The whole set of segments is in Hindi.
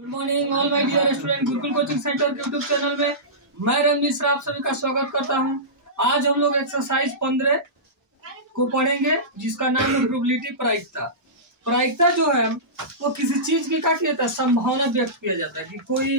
Good morning all my dear student. Gurukul coaching centre के यूट्यूब चैनल में मैं रवि मिश्रा आप सभी का स्वागत करता हूं। आज हम लोग एक्सरसाइज 15 को पढ़ेंगे जिसका नाम है प्रोबेबिलिटी प्रायिकता। प्रायिकता जो है वो किसी चीज की क्या किया जाता है, संभावना व्यक्त किया जाता है कि कोई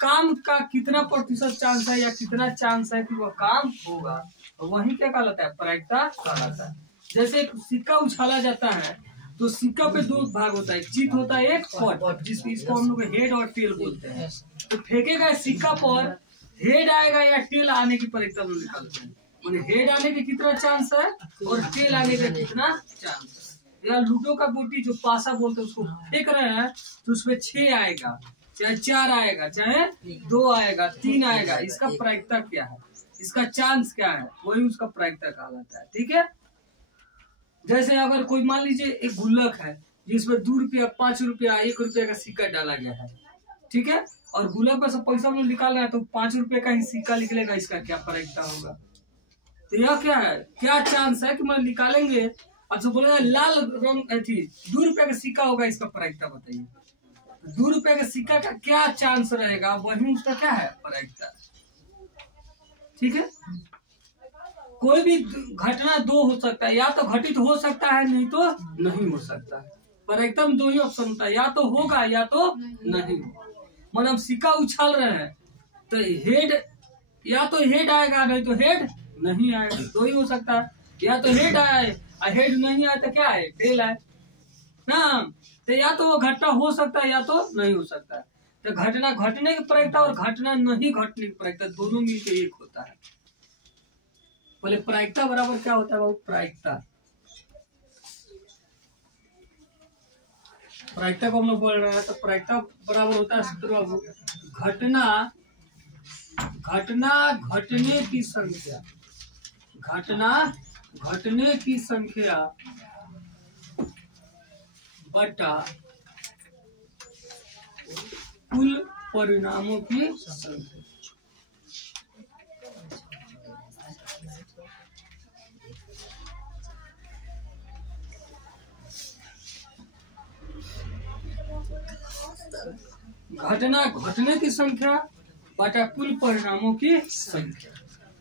काम का कितना प्रतिशत चांस है या कितना चांस है कि वह काम होगा, तो वही क्या कहलाता है, प्रायिकता कहलाता है। जैसे एक सिक्का उछाला जाता है तो सिक्का पे दो भाग होता है, एक चित होता है एक पॉट, जिसको हम लोग हेड और टेल बोलते हैं। तो फेंकेगा सिक्का पर हेड आएगा या टेल आने की प्रायिकता हम निकालते हैं, माने हेड आने के कितना चांस है और टेल आने का कितना चांस है। या लूडो का गोटी जो पासा बोलते हैं उसको फेंक रहे हैं तो उसमें 6 आएगा, चाहे 4 आएगा, चाहे 2 आएगा, 3 आएगा, इसका प्रायिकता क्या है, इसका चांस क्या है, वही उसका प्रायिकता कहलाता है। ठीक है। जैसे अगर कोई मान लीजिए एक गुल्लक है जिसमें 2 रुपया, 5 रुपया, 1 रुपया का सिक्का डाला गया है, ठीक है, और गुल्लक में से पैसा में निकाल रहा है तो 5 रुपए का ही सिक्का निकलेगा, इसका क्या प्रायिकता होगा। तो यह क्या है, क्या चांस है कि मैं निकालेंगे, अच्छा बोलेगा लाल रंग 2 रुपया का सिक्का होगा, इसका प्रायिकता बताइए। 2 रुपया का सिक्का का क्या चांस रहेगा, वही उसका क्या है, प्रायिकता। ठीक है। कोई भी घटना 2 हो सकता है, या तो घटित हो सकता है नहीं तो नहीं हो सकता है। पर एकदम 2 ही ऑप्शन होता है, या तो होगा या तो नहीं होगा। मतलब हम सिक्का उछाल रहे हैं तो हेड, या तो हेड आएगा नहीं तो हेड नहीं आएगा, 2 ही हो सकता है। या तो हेड आए और हेड नहीं आए तो क्या है, टेल आए ना। तो या तो वो घटना हो सकता है या तो नहीं हो सकता है। तो घटना घटने की प्रायिकता और घटना नहीं घटने की प्रायिकता दोनों मिलकर एक होता है। बोले प्रायिकता बराबर क्या होता है बाबू, प्रायिकता, प्रायिकता को हम लोग बोल रहे हैं तो प्रायिकता बराबर होता है सूत्र बाबू, घटना घटने की संख्या, घटना घटने की संख्या बटा कुल परिणामों की संख्या। घटना घटने की संख्या बटा कुल परिणामों की संख्या,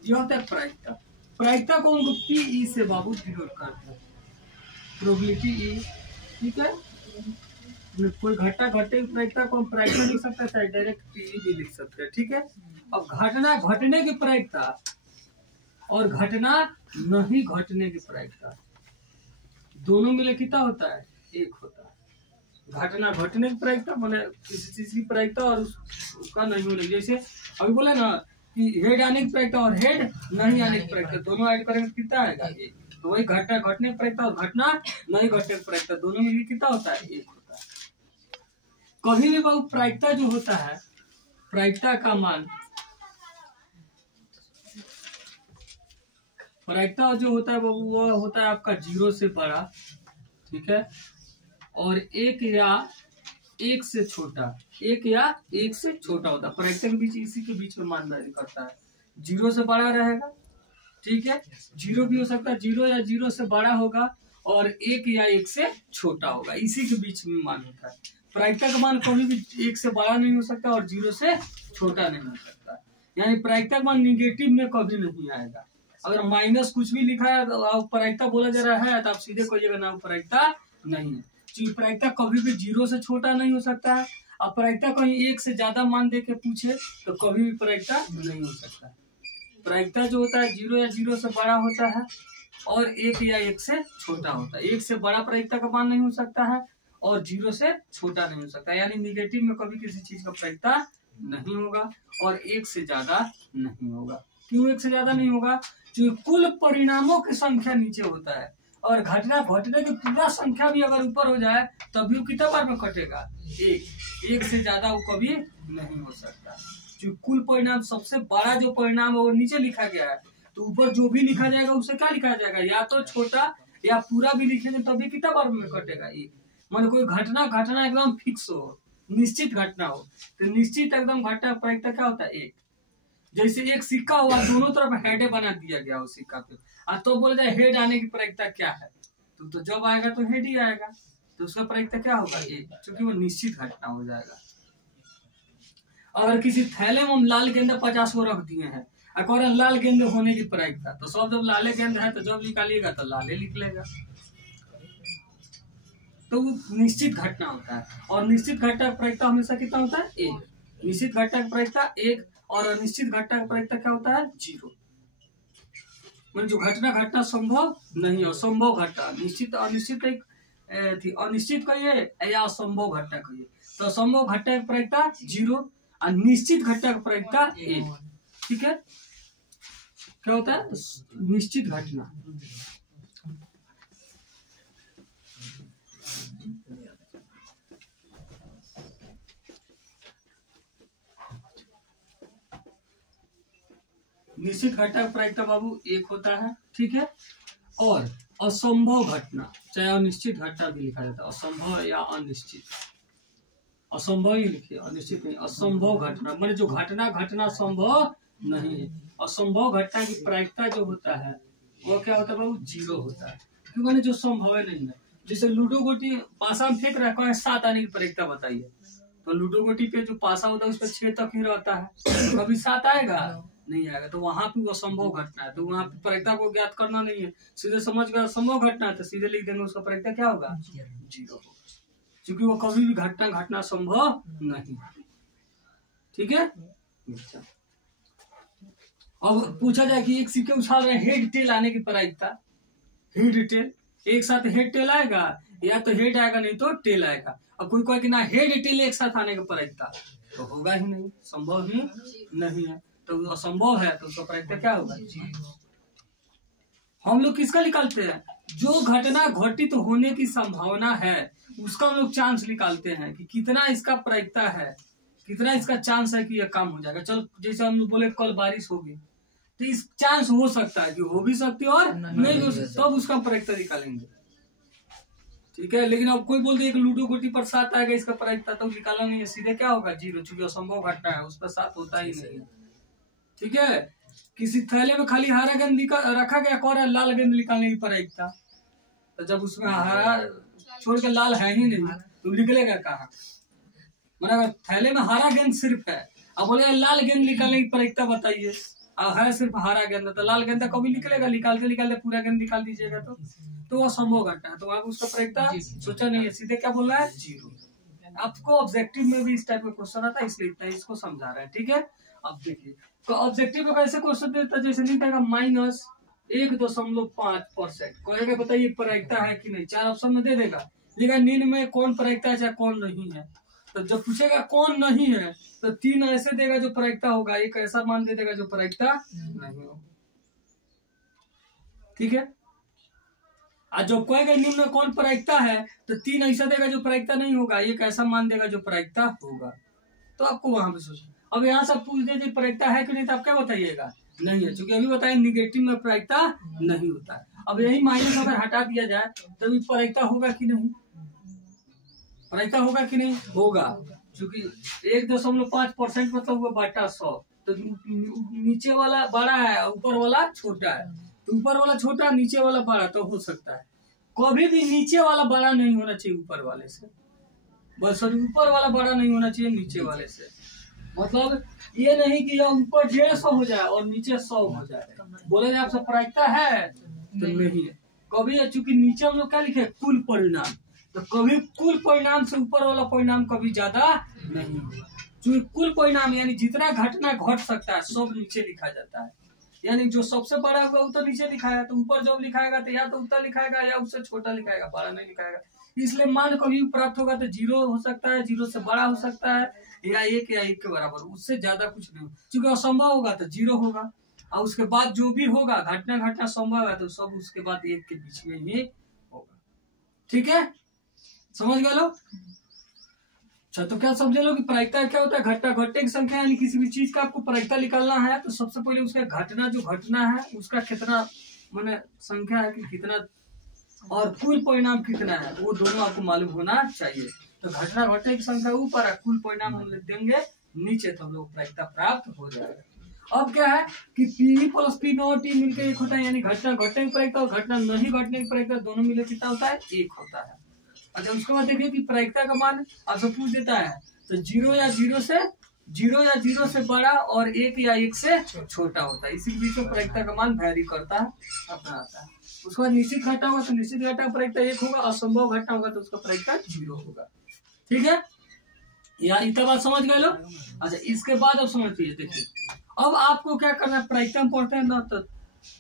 यह होता है प्रायिकता। प्रायिकता को उनको पीई से बाबू डिनोट करते हैं, प्रोबेबिलिटी ई। ठीक है। कोई घटना घटे की प्रायिकता को हम प्रायिकता लिख सकते हैं, डायरेक्ट पीई भी लिख सकते हैं। ठीक है। अब घटना घटने की प्रायिकता और घटना नहीं घटने की प्रायिकता दोनों मिले कितना होता है, 1 होता है। घटना घटने की प्रायिकता माने किसी चीज की प्रायिकता और उसका नहीं होने, जैसे अभी बोला ना कि हेड आने की प्रायिकता और हेड नहीं आने की प्रायिकता दोनों ऐड करेंगे कितना आएगा, 1। तो वही घटना घटने की प्रायिकता और घटना नहीं घटने की प्रायिकता दोनों मिलकर कितना होता है, 1 होता है। कभी भी बाबू प्रायिकता जो होता है, प्रायिकता का मान, प्रायिकता जो होता है बाबू वो होता है आपका 0 से बड़ा, ठीक है, और 1 या 1 से छोटा, 1 या 1 से छोटा होता है। प्रायिकता के बीच इसी के बीच में मानदंड करता है, 0 से बड़ा रहेगा, ठीक है, 0 भी हो सकता है, 0 या 0 से बड़ा होगा, और 1 या 1 से छोटा होगा, इसी के बीच में मान होता है। प्रायिकता का मान कभी भी 1 से बड़ा नहीं हो सकता और 0 से छोटा नहीं हो सकता, यानी प्रायिकता का मान निगेटिव में कभी नहीं आएगा। अगर माइनस कुछ भी लिखा है तो प्रायिकता बोला जा रहा है तो आप सीधे कहिएगा ना प्रायिकता नहीं है। प्रायिकता कभी भी 0 से छोटा नहीं हो सकता है, और प्रायिकता कहीं 1 से ज्यादा मान दे के पूछे तो कभी भी प्रायिकता नहीं हो सकता। प्रायिकता जो होता है 0 या 0 से बड़ा होता है और 1 या 1 से छोटा होता है। 1 से बड़ा प्रायिकता का मान नहीं हो सकता है और 0 से छोटा नहीं हो सकता, यानी निगेटिव में कभी किसी चीज का प्रायिकता नहीं होगा और 1 से ज्यादा नहीं होगा। क्यों 1 से ज्यादा नहीं होगा, क्योंकि कुल परिणामों की संख्या नीचे होता है और घटना घटने की पूरा संख्या भी अगर ऊपर हो जाए तभी वो कितना बार में कटेगा, 1 से ज्यादा वो कभी नहीं हो सकता। जो कुल परिणाम सबसे बड़ा जो परिणाम है वो नीचे लिखा गया है, तो ऊपर जो भी लिखा जाएगा उसे क्या लिखा जाएगा, या तो छोटा या पूरा भी लिखेंगे तभी कितना बार में कटेगा, 1। मान कोई घटना एकदम फिक्स हो, निश्चित घटना हो, तो निश्चित एकदम घटना प्रायिकता क्या होता है, 1। जैसे एक सिक्का हुआ, दोनों तरफ हेड बना दिया गया उस सिक्का पे, तो बोला जाए हेड आने की प्रायिकता क्या है, तो जब आएगा तो हेड ही आएगा, तो उसका प्रायिकता क्या होगा, 1, क्योंकि वो निश्चित घटना हो जाएगा। अगर किसी थैले में हम लाल गेंदे 50 को रख दिए हैं, और लाल गेंद होने की प्रायिकता, तो सब जब लाले गेंद है तो जब निकालिएगा तो लाले निकलेगा। तो निश्चित घटना होता है, और निश्चित घटना की प्रायिकता हमेशा कितना होता है? 1। निश्चित घटना की प्रायिकता 1 और अनिश्चित घटना की प्रायिकता क्या होता है? 0। मतलब जो घटना घटना संभव नहीं हो, संभव घटना। निश्चित अनिश्चित एक थी, अनिश्चित कहिए या असंभव घटना कहिए। तो असंभव घटना की प्रायिकता 0 और निश्चित घटना की प्रायिकता 1। ठीक है, क्या होता है? निश्चित घटना। निश्चित घटना की प्रायिकता बाबू 1 होता है। ठीक है, और असंभव घटना, चाहे अनिश्चित घटना भी लिखा जाता है, असंभव या अनिश्चित, असंभव ही लिखिए, अनिश्चित नहीं। असंभव घटना माने जो घटना घटना संभव नहीं है। असंभव घटना की प्रायिकता जो होता है वो क्या होता है बाबू? 0 होता है, क्यों? माने जो संभव नहीं है। जैसे लूडो गोटी पासा में फेंक रहा है, 7 आने की प्रायिकता बताइए। तो लूडो गोटी पे जो पासा होता है उस पर 6 तक ही रहता है, तो कभी 7 आएगा? नहीं आएगा। तो वहां पे वो असंभव घटना है, तो वहां पे प्रायिकता को ज्ञात करना नहीं है, सीधे समझ गया असंभव घटना है तो सीधे लिख देंगे, उसका प्रायिकता क्या होगा? 0 होगा, क्योंकि वो कभी भी घटना घटना संभव नहीं। ठीक है, अच्छा। अब पूछा जाए कि एक सिक्के उछाल रहे, हेड टेल आने की प्रायिकता, हेड टेल एक साथ हेड टेल आएगा, या तो हेड आएगा नहीं तो टेल आएगा। अब कोई कहे कि ना हेड टेल एक साथ आने की प्रायिकता, तो होगा ही नहीं, संभव ही नहीं है। तो असंभव है तो उसका प्रायिकता क्या होगा? 0। हम लोग किसका निकालते हैं? जो घटना घटित होने की संभावना है उसका हम लोग चांस निकालते हैं कि कितना इसका प्रायिकता है, कितना इसका चांस है कि यह काम हो जाएगा। चलो जैसे हम लोग बोले कल बारिश होगी, तो इस चांस हो सकता है कि हो भी सकती है और नहीं हो सकती, तब उसका प्रायिकता निकालेंगे। ठीक है, लेकिन अब कोई बोलते एक लूडो गोटी पर 7 आएगा, इसका प्रायिकता तो निकाला नहीं है, सीधे क्या होगा? 0, चूंकि असंभव घटना है, उस पर 7 होता ही नहीं है। ठीक है, किसी थैले में खाली हरा गेंद रखा गया और लाल गेंद निकालने की प्रायिकता, तो जब उसमें हरा छोड़ के लाल है ही नहीं तो निकलेगा कहाँ? मतलब थैले में हरा गेंद सिर्फ है, अब बोले लाल गेंद निकालने की प्रायिकता बताइए, अब है सिर्फ हरा गेंद, तो लाल गेंद कभी निकलेगा? निकालते निकालते पूरा गेंद निकाल दीजिएगा तो असंभव घटना है, तो वहां उसका प्रायिकता सोचा नहीं है, सीधे क्या बोल रहा है? 0। आपको ऑब्जेक्टिव में भी इस टाइप का क्वेश्चन आता है, इसलिए इतना इसको समझा रहा है। ठीक है, अब देखिए तो ऑब्जेक्टिव में कैसे क्वेश्चन देता है, जैसे लिखेगा -1.5%, कहेगा बताइए प्रायिकता है कि नहीं, 4 ऑप्शन में दे देगा, लिखा निम्न में कौन प्रायिकता है चाहे कौन नहीं है। तो जब पूछेगा कौन नहीं है तो 3 ऐसे देगा जो प्रायिकता होगा, एक ऐसा मान दे देगा जो प्रायिकता नहीं होगा। ठीक है, आज जब कहेगा निम्न में कौन प्रायिकता है तो 3 ऐसा देगा जो प्रायिकता नहीं होगा, एक ऐसा मान देगा जो प्रायिकता होगा। तो आपको वहां पे सोचना। अब यहाँ से पूछ दे प्रायिकता है कि नहीं, तो आप क्या बताइएगा? नहीं है, क्योंकि अभी बताया निगेटिव में प्रायिकता नहीं होता है। अब यही माइनस अगर हटा दिया जाए तभी प्रायिकता होगा कि नहीं? प्रायिकता होगा कि नहीं? होगा, क्योंकि 1.5% मतलब हुआ बटा 100, तो नीचे वाला बड़ा है ऊपर वाला छोटा है, तो ऊपर वाला छोटा नीचे वाला बड़ा, तो हो सकता है कभी भी नीचे वाला बड़ा नहीं होना चाहिए ऊपर वाले से, बस ऊपर वाला बड़ा नहीं होना चाहिए नीचे वाले से। मतलब ये नहीं कि ऊपर 150 हो जाए और नीचे 100 हो जाए, बोले आपसे प्रायिकता है तो नहीं है कभी, चूंकि नीचे हम लोग क्या लिखे? कुल परिणाम, तो कभी कुल परिणाम से ऊपर वाला परिणाम कभी ज्यादा नहीं होगा, क्योंकि कुल परिणाम यानी जितना घटना घट सकता है सब नीचे लिखा जाता है, यानी जो सबसे बड़ा होगा वो तो नीचे लिखाएगा, तो ऊपर जब लिखाएगा तो या तो उतना लिखाएगा या उससे छोटा लिखाएगा, बड़ा नहीं लिखाएगा। इसलिए मान कभी प्राप्त होगा तो 0 हो सकता है, 0 से बड़ा हो सकता है, या 1 के बराबर, उससे ज्यादा कुछ नहीं। क्योंकि असंभव होगा तो 0 होगा, और उसके बाद जो भी होगा घटना संभव है तो सब उसके बाद 1 के बीच में ही होगा। ठीक है, समझ गए लोग? अच्छा, तो क्या समझे लोग कि प्रायिकता क्या होता है? घटना घटने की संख्या, यानी किसी भी चीज का आपको प्रायिकता निकालना है तो सबसे पहले उसका घटना जो घटना है उसका कितना माने संख्या है कि कितना, और कुल परिणाम कितना है, वो दोनों आपको मालूम होना चाहिए। तो घटना घटने की संख्या ऊपर है, कुल परिणाम हम लिख देंगे नीचे, तो हम लोग प्रायिकता प्राप्त हो जाएगा। अब क्या है कि P + P0T मिलकर 1 होता है, यानी घटना घटने की प्रायिकता और घटना नहीं घटने की प्रायिकता दोनों मिले कितना होता है? 1 होता है। अच्छा, उसके बाद देखिए कि प्रायिकता का मान आपसे पूछ देता है तो 0 या 0 से 0 या 0 से बड़ा और 1 या 1 से छोटा होता है। इसी के बीच में प्रायिकता का मान वैरी करता है, अपना आता है। उसके बाद निश्चित घटा होगा तो निश्चित घटा का प्रायिकता 1 होगा, असंभव घटा होगा तो उसका प्रायिकता 0 होगा। ठीक है, यार इतना बात समझ गए लोग। अच्छा, इसके बाद अब समझिए, देखिए अब आपको क्या करना है, प्रायिकता में पढ़ते हैं ना तो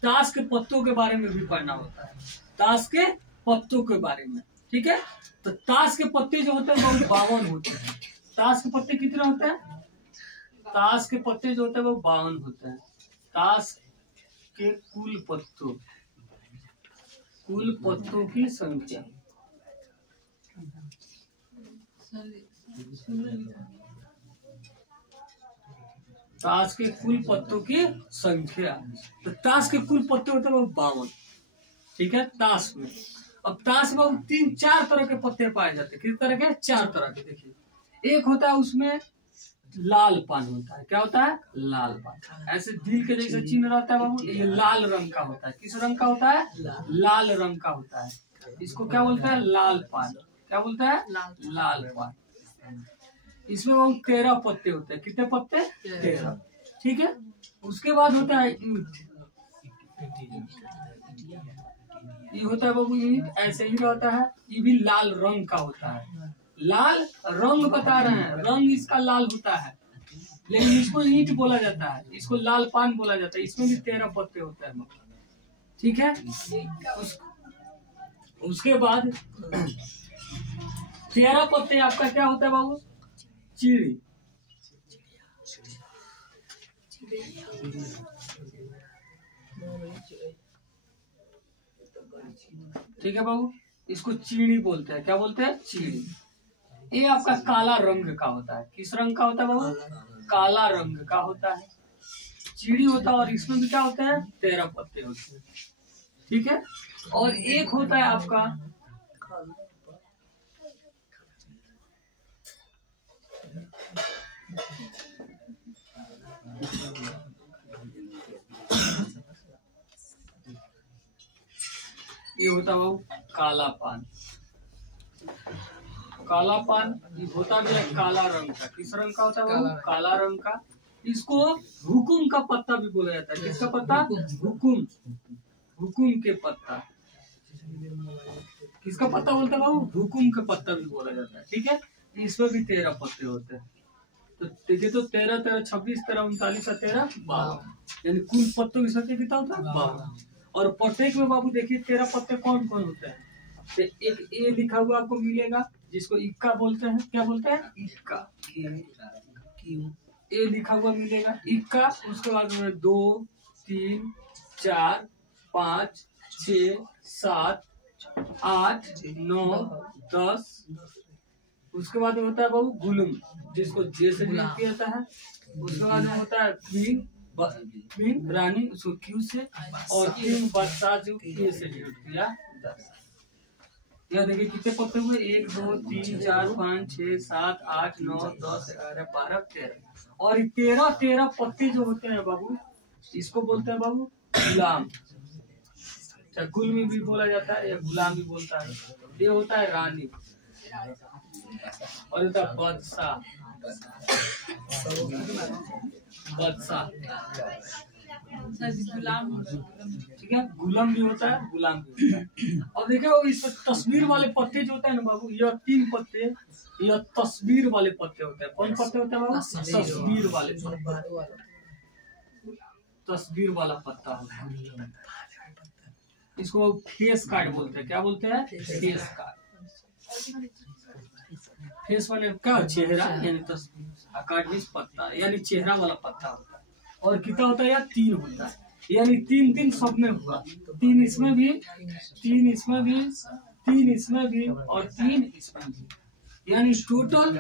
ताश के पत्तों के बारे में भी पढ़ना होता है, ताश के पत्तों के बारे में। ठीक है, तो ताश के पत्ते जो होते हैं वो 52 होते हैं। ताश के पत्ते कितने होते हैं? ताश के पत्ते जो होते हैं वो 52 होते हैं। ताश के कुल पत्तों की संख्या ताश के कुल पत्तों की संख्या, तो ताश के कुल पत्ते होते हैं वो 52। ठीक है, ताश में अब ताश में 3-4 तरह के पत्ते पाए जाते हैं। किस तरह के? 4 तरह के। देखिए, एक होता है उसमें लाल पान होता है। क्या होता है? लाल पान। ऐसे दिल के जैसे चिन्ह रहता है बाबू, ये लाल रंग का होता है। किस रंग का होता है? लाल रंग का होता है। इसको क्या बोलते हैं? लाल पान। क्या बोलते हैं? लाल पान। इसमें वो 13 पत्ते होते हैं। कितने पत्ते? 13। ठीक है, उसके बाद होता है ईंट। ये होता है बाबू ईंट, ऐसे ही रहता है। ये भी लाल रंग का होता है। लाल रंग बता रहे हैं, रंग इसका लाल होता है, लेकिन इसको ईंट बोला जाता है, इसको लाल पान बोला जाता है। इसमें भी 13 पत्ते होते हैं। ठीक है, उसके बाद 13 पत्ते आपका क्या होता है बाबू? चीड़ी। ठीक है बाबू, इसको चीड़ी बोलते हैं। क्या बोलते हैं? चीड़ी। ये आपका काला रंग का होता है। किस रंग का होता है बाबू? काला रंग का होता है, चीड़ी होता है। और इसमें भी क्या होते हैं? 13 पत्ते होते हैं। ठीक है, और एक होता है आपका ये होता है वो काला पान। काला पान ये होता भी है काला रंग का। किस रंग का होता है वो? काला रंग का। इसको हुकुम का पत्ता भी बोला जाता है। किसका पत्ता? हुकुम के पत्ता। किसका पत्ता बोलते हैं बाबू? हुकुम का पत्ता भी बोला जाता है। ठीक है, इसमें भी 13 पत्ते होते हैं। तो देखिए, तो 13, 13, 26, 13, 39, 13, 52, यानी कुल पत्तों की संख्या कितना होता है? 52। और प्रत्येक में बाबू देखिए 13 पत्ते कौन कौन होते हैं। तो एक ए लिखा हुआ आपको मिलेगा, जिसको इक्का बोलते हैं। क्या बोलते हैं? इक्का। ए लिखा हुआ मिलेगा, इक्का। उसके बाद में 2, 3, 4, 5, 6, 7, 8, 9, 10। उसके बाद में होता है बाबू गुलम, जिसको जे से डिनोट किया जाता है। उसके बाद में होता है क्वीन, रानी, उसको क्यू से, और किंग, बादशाह, जो के से डिनोट किया जाता है। यह देखिए कितने पत्ते हुए? 1, 2, 3, 4, 5, 6, 7, 8, 9, 10, 11, 12, 13। और 13 पत्ते जो होते हैं बाबू, इसको बोलते हैं बाबू गुलाम। गुल भी बोला जाता है या गुलाम भी बोलता है। ये होता है रानी, और होता है बादशाह। ठीक है, गुलाम भी होता है, गुलाम भी होता है। अब देखिए इसमें तस्वीर वाले पत्ते जो होते हैं ना बाबू, यह 3 पत्ते, यह तस्वीर वाले पत्ते होते हैं। कौन पत्ते होते हैं बाबू? तस्वीर वाले पत्ते। तस्वीर वाला पत्ता होता है, इसको फेस कार्ड बोलते हैं। क्या बोलते हैं? Face card. फेस वाले क्या? चेहरा, यानी तस्वीर। कार्ड भी पत्ता, यानी चेहरा वाला पत्ता होता है। और कितना होता है? या 3 होता है, यानी 3 सब में हुआ। 3 इसमें भी, 3 इसमें भी, 3 इसमें भी, और 3 इसमें भी, यानी टोटल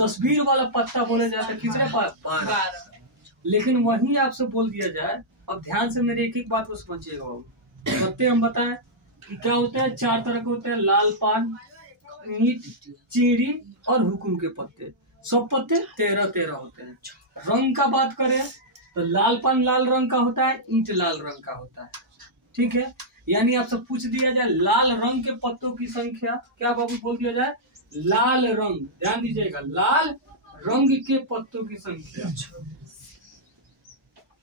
तस्वीर वाला पत्ता बोला जाता है। कितने पास? 12। लेकिन वही आपसे बोल दिया जाए, अब ध्यान से मेरी एक एक बात को समझिएगा बाबू। पत्ते हम बताएं कि क्या होते हैं? 4 तरह के होते हैं, लाल पान, ईंट, चीड़ी और हुकुम के पत्ते। सब पत्ते 13 होते हैं। रंग का बात करें तो लाल पान लाल रंग का होता है, ईंट लाल रंग का होता है। ठीक है, यानी आपसे पूछ दिया जाए लाल रंग के पत्तों की संख्या, क्या बाबू बोल दिया जाए? लाल रंग, ध्यान दीजिएगा, लाल रंग के पत्तों की संख्या।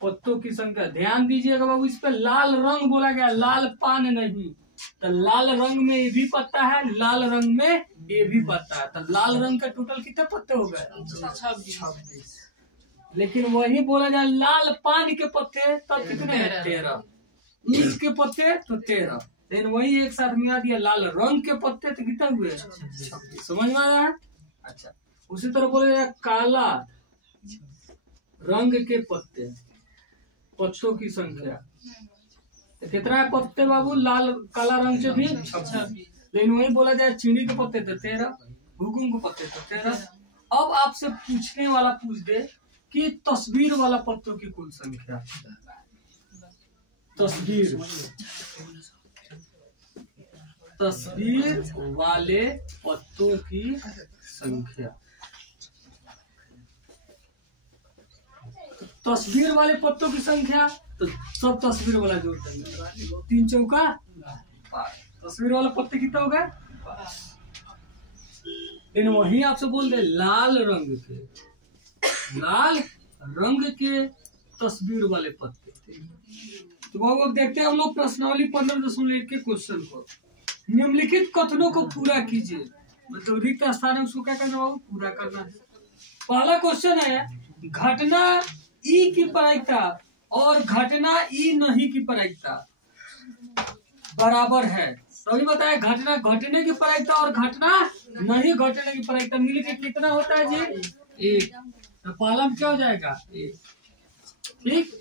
पत्तों की संख्या ध्यान दीजिएगा बाबू, इस पे लाल रंग बोला गया, लाल पान नहीं। तो लाल रंग में ये भी पत्ता है, लाल रंग में ये भी पत्ता है, तो लाल रंग के टोटल कितने पत्ते हो गए? 26। लेकिन वही बोला जाए लाल पान के पत्ते तब कितने हैं? 13। ईख के पत्ते तो 13, लेकिन वही एक साथ मिला दिया लाल रंग के पत्ते तो कितने हुए? 26। समझ में आया है? अच्छा, उसी तरह बोले जाए काला रंग के पत्ते, पत्तों की संख्या तो कितना है पत्ते बाबू? लाल काला रंग से भी 26, लेकिन वही बोला जाए चीनी के पत्ते तो 13, हुकुम के पत्ते तो 13। अब आपसे पूछने वाला पूछ दे कि तस्वीर वाला पत्तों की कुल संख्या। तस्वीर वाले पत्तों की संख्या। तस्वीर वाले पत्तों की संख्या तो सब तस्वीर वाला जोड़ देंगे, 3 चौका 12। तस्वीर वाला पत्ते कितना होगा? 12। लेकिन वही आपसे बोल दे लाल रंग के तस्वीर वाले पत्ते। तो बाबू देखते हैं हम लोग प्रश्नावली 15.1 के क्वेश्चन को। निम्नलिखित कथनों को पूरा कीजिए, मतलब रिक्त स्थान है उसको क्या करना बाबू? पूरा करना है। पहला क्वेश्चन है घटना ई की प्रायिकता और घटना ई नहीं की प्रायिकता बराबर है। तभी बताया घटना घटने की प्रायिकता और घटना नहीं घटने की प्रायिकता मिलकर कितना होता है जी? 1। तो पहला क्या हो जाएगा? 1। ठीक।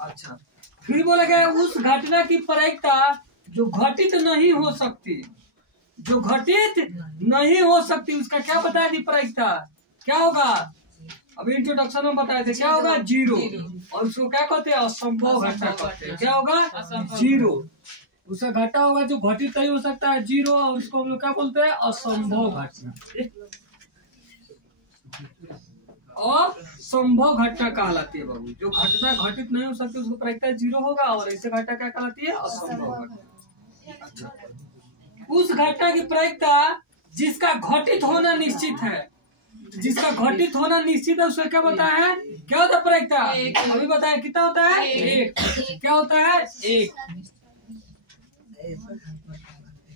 अच्छा, फिर बोला गया उस घटना की प्रायिकता जो घटित नहीं हो सकती, जो घटित नहीं हो सकती उसका क्या बताया जी? प्रायिकता क्या होगा? अभी इंट्रोडक्शन में बताए थे क्या होगा? 0। और उसको क्या कहते हैं? असंभव घटना कहते हैं। क्या होगा? 0। उसका घटा होगा जो घटित नहीं हो सकता है 0, और उसको हम लोग क्या बोलते हैं? असंभव घटना। और संभव घटना कहलाती है बाबू। जो घटना घटित नहीं हो सकती उसको प्रायिकता 0 होगा, और ऐसे घटना क्या कहलाती है? असंभव घटना। अच्छा, उस घटना की प्रायिकता जिसका घटित होना निश्चित है, जिसका घटित होना निश्चित है उसका क्या बताया है? क्या होता है प्रायिकता? अभी बताया कितना होता है? 1। क्या होता है? 1।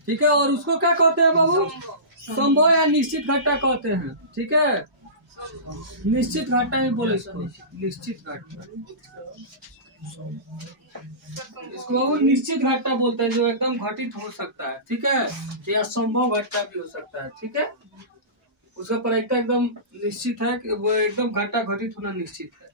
ठीक है, और उसको क्या कहते हैं बाबू? संभव या निश्चित घटना कहते हैं। ठीक है, निश्चित घटना ही बोले इसको, निश्चित घटना। इसको बाबू निश्चित घटना बोलते हैं, जो एकदम घटित हो सकता है। ठीक है, या संभव घटना भी हो सकता है। ठीक है, उसका प्रायिकता एकदम निश्चित है कि वो एकदम घटना घटित होना निश्चित है।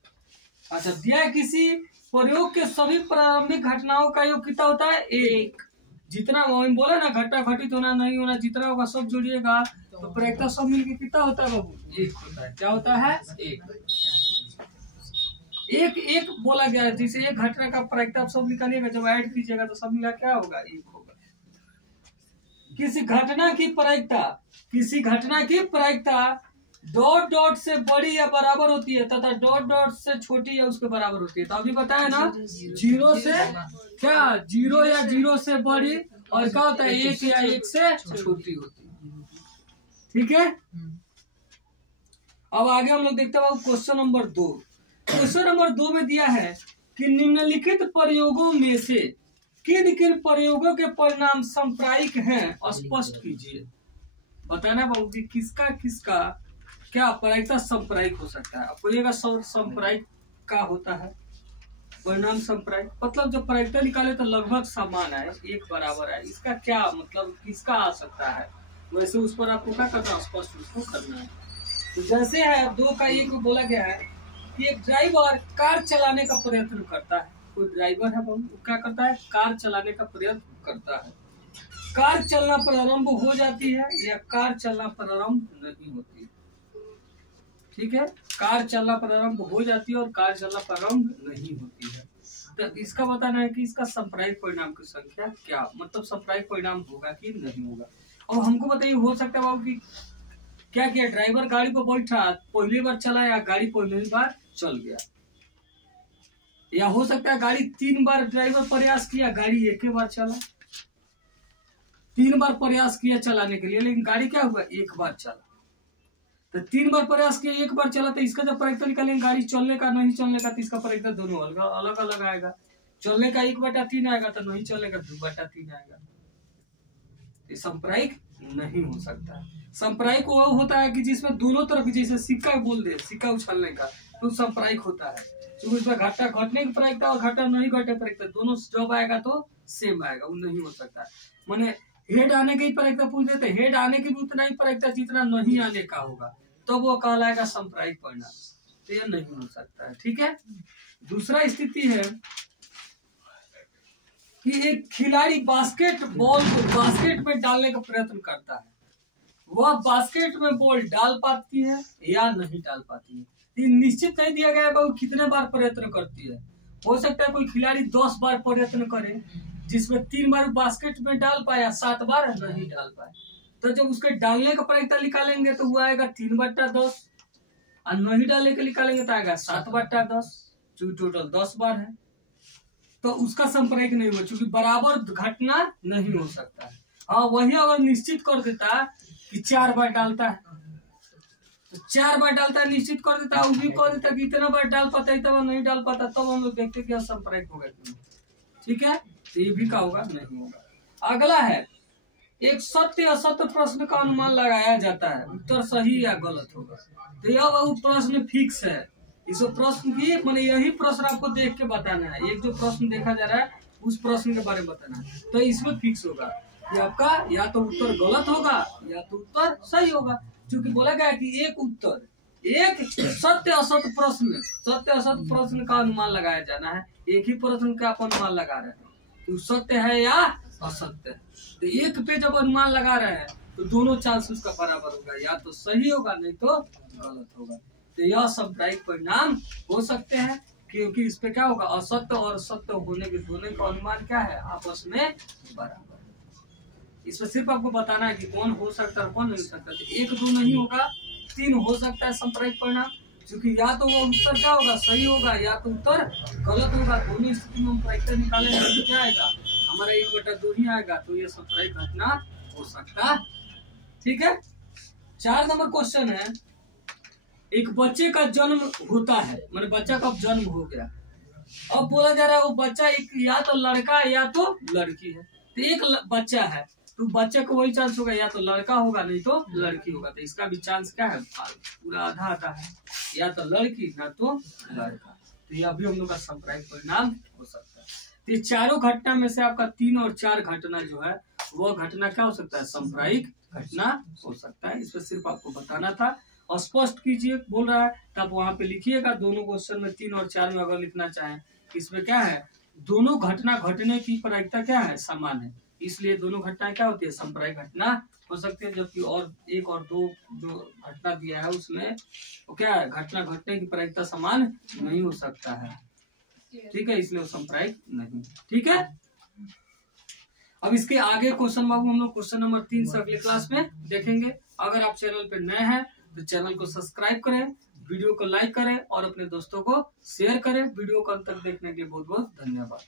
अच्छा, दिया किसी प्रयोग के सभी प्रारंभिक घटनाओं का योग कितना होता है? 1। जितना बोला ना घटना घटित होना नहीं होना जितना होगा सब जोड़िएगा तो प्रायिकता सब मिलकर कितना होता है बाबू? 1 होता है। क्या होता है? 1 बोला गया है। जैसे एक घटना का प्रायिकता सब निकालिएगा, जब ऐड कीजिएगा तो सब मिला क्या होगा? 1 होगा। किसी घटना की प्रायिकता डॉट डॉट से बड़ी या बराबर होती है तथा डॉट डॉट से छोटी या उसके बराबर होती है। तो अभी बताया ना 0 से क्या? 0 या 0 से बड़ी, और क्या होता है? 1 या 1 से छोटी होती है। ठीक है, अब आगे हम लोग देखते हैं क्वेश्चन नंबर 2। क्वेश्चन नंबर 2 में दिया है कि निम्नलिखित प्रयोगों में से किन किन प्रयोगों के परिणाम सांप्रायिक हैं, स्पष्ट कीजिए। बताना बाबू कि किसका किसका क्या प्रायिकता सांप्रायिक हो सकता है। बोलिएगा सांप्रायिक का होता है परिणाम सांप्रायिक, मतलब जब प्रायिकता निकाले तो लगभग समान है, 1 बराबर है। इसका क्या मतलब किसका आ सकता है? वैसे उस पर आपको क्या करना है? स्पष्ट उसको करना है। तो जैसे है 2 का 1 में बोला गया है कि एक ड्राइवर कार चलाने का प्रयत्न करता है। कोई ड्राइवर है बाबू, क्या करता है? कार चलाने का प्रयत्न करता है। कार चलना प्रारंभ हो जाती है या कार चलना प्रारंभ नहीं होती है। ठीक है, कार चलना प्रारंभ हो जाती है और कार चलना प्रारंभ नहीं होती है। तो इसका बताना है कि इसका सांप्रायिक परिणाम की संख्या क्या, मतलब सांप्रायिक परिणाम होगा कि नहीं होगा। और हमको बताइए हो सकता है बाबू कि क्या किया? ड्राइवर गाड़ी पर बैठा, पहली बार चला या गाड़ी पहली बार चल गया, या हो सकता है गाड़ी 3 बार ड्राइवर प्रयास किया, गाड़ी 1 बार चला। 3 बार प्रयास किया चलाने के लिए, लेकिन गाड़ी क्या हुआ? 1 बार चला। तो 3 बार प्रयास किया, 1 बार चला, तो इसका जब प्रायिकता निकालेंगे गाड़ी चलने का नहीं चलने का, तो इसका प्रायिकता दोनों अलग अलग आएगा। चलने का 1/3 आएगा तो नहीं चलने का 2/3 आएगा। ये संप्रायिक नहीं हो सकता। संप्रायिक वो होता है कि जिसमें दोनों तरफ, जैसे सिक्का बोल दे, सिक्का उछलने का, तो संप्रायिक होता है। क्योंकि उसमें घटना घटने की प्रायिकता और घटना नहीं घटने प्रायिकता दोनों जब आएगा तो सेम आएगा, वो नहीं हो सकता। माने हेड आने की प्रायिकता पूछ देते, हेड आने की भी उतना ही प्रायिकता जितना नहीं आने का होगा, तो वो कहलाएगा संप्रायिक परिणाम। तो यह नहीं हो सकता है। ठीक है। दूसरा स्थिति है कि एक खिलाड़ी बास्केट बॉल को बास्केट में डालने का प्रयत्न करता है, वह बास्केट में बॉल डाल पाती है या नहीं डाल पाती है। ये निश्चित नहीं दिया गया है वो कितने बार प्रयत्न करती है। हो सकता है कोई खिलाड़ी 10 बार प्रयत्न करे, जिसमें 3 बार बास्केट में डाल पाया, 7 बार नहीं डाल पाए। तो जब उसके डालने का प्रायिकता निकालेंगे तो वो आएगा 3/10, और नहीं डालने के निकालेंगे तो आएगा 7/10, जो टोटल 10 बार है। तो उसका संप्रायिक नहीं हुआ, क्योंकि बराबर घटना नहीं हो सकता है। हाँ, वही अगर निश्चित कर देता कि 4 बार डालता है, तो 4 बार डालता है, निश्चित कर देता है, वो भी कर देता कि इतना बार डाल पाता है, इतना बार नहीं डाल पाता, तब हम लोग देखते कि संप्रायिक होगा। ठीक है। तो ये भी का होगा, नहीं होगा। अगला है, एक सत्य असत्य प्रश्न का अनुमान लगाया जाता है, उत्तर सही या गलत होगा। तो यह वो प्रश्न फिक्स है। इस प्रश्न की मैंने यही प्रश्न आपको देख के बताना है। एक जो प्रश्न देखा जा रहा है उस प्रश्न के बारे में बताना है, तो इसमें फिक्स होगा कि आपका या तो उत्तर गलत होगा या तो उत्तर सही होगा। क्योंकि बोला गया कि एक उत्तर, एक सत्य असत्य प्रश्न का अनुमान लगाया जाना है। एक ही प्रश्न का आप अनुमान लगा रहे हैं, तो सत्य है या असत्य है। तो एक पे जब अनुमान लगा रहे हैं तो दोनों चांस उसका बराबर होगा, या तो सही होगा नहीं तो गलत होगा। तो यह संप्रायिक परिणाम हो सकते हैं, क्योंकि इस पे क्या होगा, असत्य और सत्य होने के दोनों का अनुमान क्या है, आपस में बराबर। इसमें सिर्फ आपको बताना है कि कौन हो सकता है कौन नहीं हो सकता। तो 1, 2 नहीं होगा, 3 हो सकता है संप्रायिक परिणाम, क्योंकि या तो वो उत्तर क्या होगा, सही होगा, या तो उत्तर गलत होगा। दोनों स्थिति में हम प्रायिकता निकालेंगे तो क्या आएगा, हमारा 1/2 ही आएगा। तो ये संप्रायिक घटना हो सकता। ठीक है। 4 नंबर क्वेश्चन है, एक बच्चे का जन्म होता है, मतलब बच्चा का जन्म हो गया। अब बोला जा रहा है वो बच्चा एक या तो लड़का या तो लड़की है। तो एक बच्चा है तो बच्चे को वही चांस होगा, या तो लड़का होगा नहीं तो लड़की होगा। तो इसका भी चांस क्या है, पूरा आधा आधा है, या तो लड़की ना तो लड़का। तो यह भी हम लोग का संप्रायिक परिणाम हो सकता है। तो ये चारों घटना में से आपका 3 और 4 घटना जो है वो घटना क्या हो सकता है, संप्रायिक घटना हो सकता है। इसमें सिर्फ आपको बताना था। और स्पष्ट कीजिए, बोल रहा है तब वहां पे लिखिएगा। दोनों क्वेश्चन में 3 और 4 में अगर लिखना चाहें, इसमें क्या है, दोनों घटना घटने की प्रायिकता क्या है, समान है, इसलिए दोनों घटनाएं क्या होती है, संप्रायिक घटना हो सकती है। जबकि और 1 और 2 जो घटना दिया है उसमें वो क्या है, घटना घटने की प्रायिकता समान नहीं हो सकता है। ठीक है, इसलिए वो संप्रायिक नहीं। ठीक है। अब इसके आगे क्वेश्चन बाबू हम लोग क्वेश्चन नंबर 3 से अगले क्लास में देखेंगे। अगर आप चैनल पे नए हैं तो चैनल को सब्सक्राइब करें, वीडियो को लाइक करें और अपने दोस्तों को शेयर करें। वीडियो को अंत तक देखने के लिए बहुत बहुत धन्यवाद।